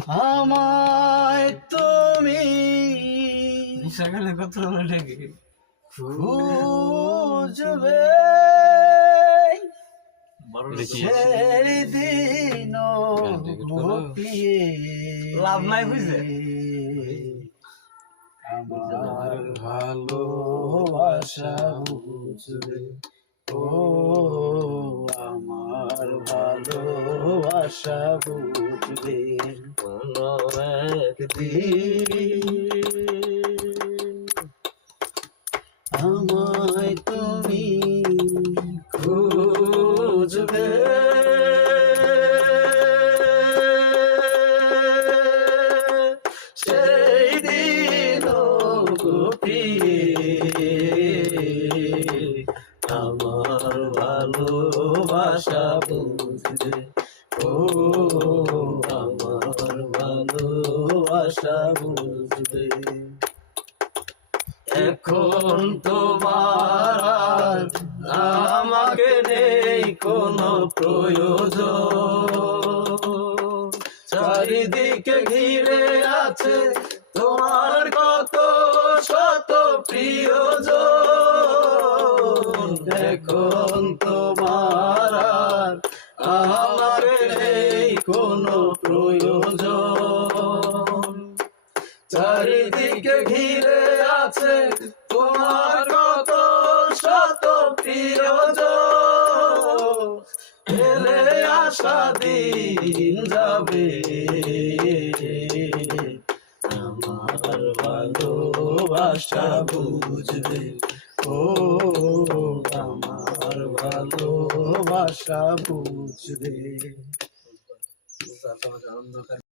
আমায় তুমি সকালে কত লাগে খুঁজবে সেই দিন ঘটিয়ে লাভ নাই বুঝে আমার ভালোবাসা বুঝবে ও আমার ভালোবাসা বুঝবে কোনো একদিন আমায় তুমি খুঁজবে সেই দিন ঘটিয়ে আমার ভালোবাসা বুঝবে ও আমার ভালোবাসা বুঝবে এখন তোমার আমাকে নেই কোনো প্রয়োজন চারিদিকে ঘিরে আছে তোমার কত শত প্রিয়জন এখন তোমার আমাকে নেই কোনো প্রয়োজন চারিদিকে ঘিরে আছে তোমার কত শত প্রিয়জন এলে আসা দিন যাবে আমার ভালোবাসা বুঝবে ও আমার ভালোবাসা বুঝবে।